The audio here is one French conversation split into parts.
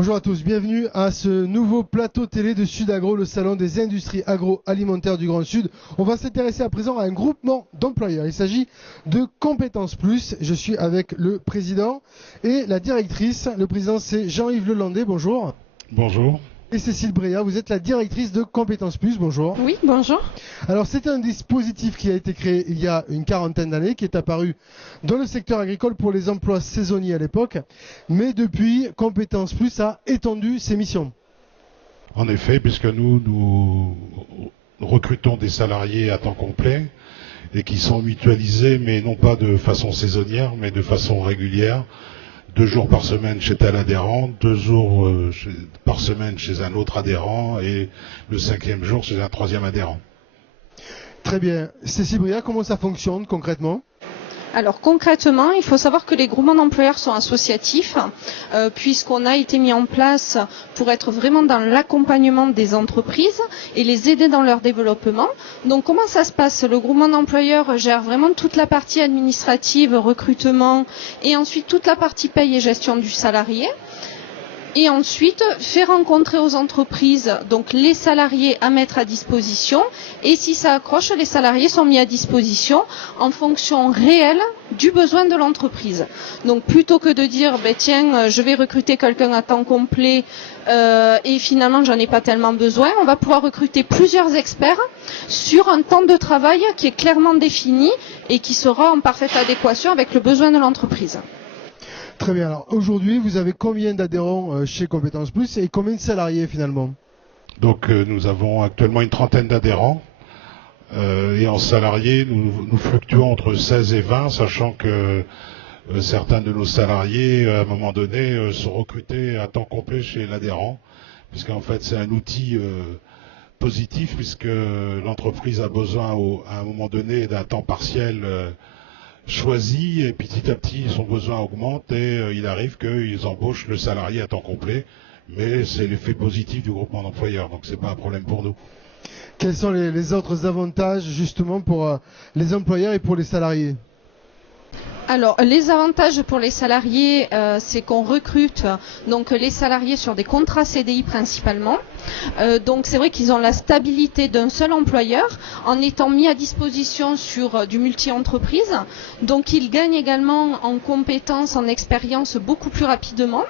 Bonjour à tous, bienvenue à ce nouveau plateau télé de Sudagro, le salon des industries agroalimentaires du Grand Sud. On va s'intéresser à présent à un groupement d'employeurs. Il s'agit de Compétences Plus. Je suis avec le président et la directrice. Le président, c'est Jean-Yves Lelandais, bonjour. Bonjour. Et Cécile Bréa, vous êtes la directrice de Compétences Plus, bonjour. Oui, bonjour. Alors c'est un dispositif qui a été créé il y a une quarantaine d'années, qui est apparu dans le secteur agricole pour les emplois saisonniers à l'époque, mais depuis, Compétences Plus a étendu ses missions. En effet, puisque nous recrutons des salariés à temps complet et qui sont mutualisés, mais non pas de façon saisonnière, mais de façon régulière. 2 jours par semaine chez tel adhérent, 2 jours par semaine chez un autre adhérent et le 5e jour chez un 3e adhérent. Très bien. Cécile Bria, comment ça fonctionne concrètement ? Alors concrètement, il faut savoir que les groupements d'employeurs sont associatifs, puisqu'on a été mis en place pour être vraiment dans l'accompagnement des entreprises et les aider dans leur développement. Donc comment ça se passe ? Le groupement d'employeurs gère vraiment toute la partie administrative, recrutement, et ensuite toute la partie paye et gestion du salarié. Et ensuite, fait rencontrer aux entreprises donc les salariés à mettre à disposition. Et si ça accroche, les salariés sont mis à disposition en fonction réelle du besoin de l'entreprise. Donc plutôt que de dire, tiens, je vais recruter quelqu'un à temps complet et finalement j'en ai pas tellement besoin, on va pouvoir recruter plusieurs experts sur un temps de travail qui est clairement défini et qui sera en parfaite adéquation avec le besoin de l'entreprise. Très bien. Alors aujourd'hui, vous avez combien d'adhérents chez Compétences Plus et combien de salariés finalement ? Donc nous avons actuellement une trentaine d'adhérents et en salariés, nous fluctuons entre 16 et 20, sachant que certains de nos salariés, à un moment donné, sont recrutés à temps complet chez l'adhérent, puisqu'en fait c'est un outil positif, puisque l'entreprise a besoin à un moment donné d'un temps partiel choisi, et petit à petit son besoin augmente et il arrive qu'ils embauchent le salarié à temps complet, mais c'est l'effet positif du groupement d'employeurs, donc c'est pas un problème pour nous. Quels sont les autres avantages justement pour les employeurs et pour les salariés ? Alors, les avantages pour les salariés, c'est qu'on recrute donc les salariés sur des contrats CDI principalement. Donc, c'est vrai qu'ils ont la stabilité d'un seul employeur en étant mis à disposition sur du multi-entreprise. Donc, ils gagnent également en compétences, en expérience beaucoup plus rapidement.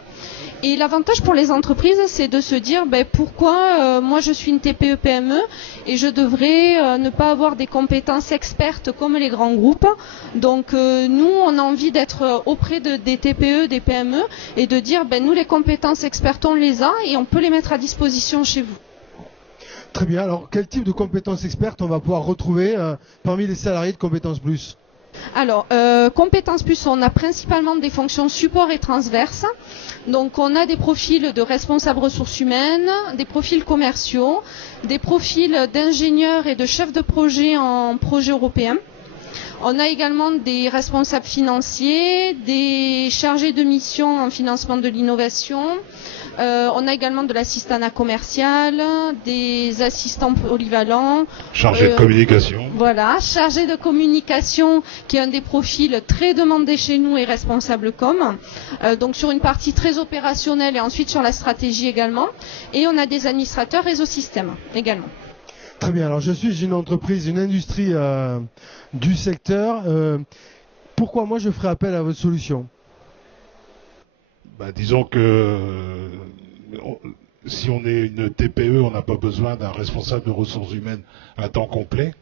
Et l'avantage pour les entreprises, c'est de se dire pourquoi moi je suis une TPE-PME et je devrais ne pas avoir des compétences expertes comme les grands groupes. Donc nous, on a envie d'être auprès des TPE, des PME et de dire nous les compétences expertes, on les a et on peut les mettre à disposition chez vous. Très bien. Alors quel type de compétences expertes on va pouvoir retrouver parmi les salariés de Compétences Plus ? Alors, Compétences Plus, on a principalement des fonctions support et transverses. Donc, on a des profils de responsables ressources humaines, des profils commerciaux, des profils d'ingénieurs et de chefs de projet en projet européen. On a également des responsables financiers, des chargés de mission en financement de l'innovation. On a également de l'assistanat commercial, des assistants polyvalents. Chargé de communication. Voilà, chargé de communication, qui est un des profils très demandés chez nous et responsable com. Donc sur une partie très opérationnelle et ensuite sur la stratégie également. Et on a des administrateurs réseau système également. Très bien, alors je suis une entreprise, une industrie du secteur. Pourquoi moi je ferai appel à votre solution ? Disons que si on est une TPE, on n'a pas besoin d'un responsable de ressources humaines à temps complet.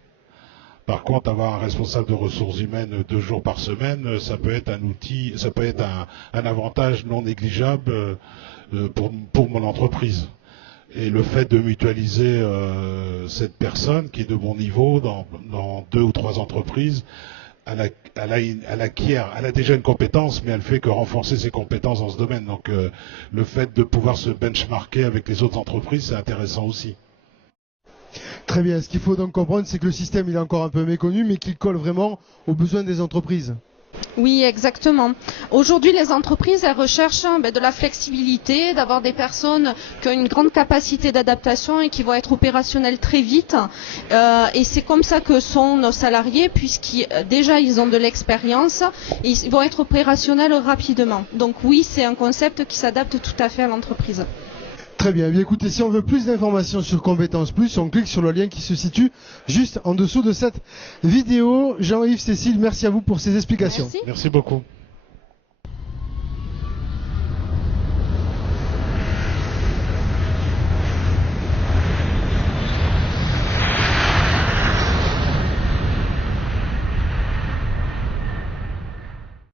Par contre, avoir un responsable de ressources humaines 2 jours par semaine, ça peut être un outil, ça peut être un avantage non négligeable pour mon entreprise. Et le fait de mutualiser cette personne qui est de bon niveau dans 2 ou 3 entreprises, elle a déjà une compétence, mais elle fait que renforcer ses compétences dans ce domaine. Donc le fait de pouvoir se benchmarker avec les autres entreprises, c'est intéressant aussi. Très bien, ce qu'il faut donc comprendre, c'est que le système il est encore un peu méconnu, mais qu'il colle vraiment aux besoins des entreprises. Oui, exactement. Aujourd'hui, les entreprises, elles recherchent de la flexibilité, d'avoir des personnes qui ont une grande capacité d'adaptation et qui vont être opérationnelles très vite. Et c'est comme ça que sont nos salariés, puisqu'ils déjà ils ont de l'expérience et ils vont être opérationnels rapidement. Donc oui, c'est un concept qui s'adapte tout à fait à l'entreprise. Très bien. Bien, écoutez, si on veut plus d'informations sur Compétences Plus, on clique sur le lien qui se situe juste en dessous de cette vidéo. Jean-Yves, Cécile, merci à vous pour ces explications. Merci. Merci beaucoup.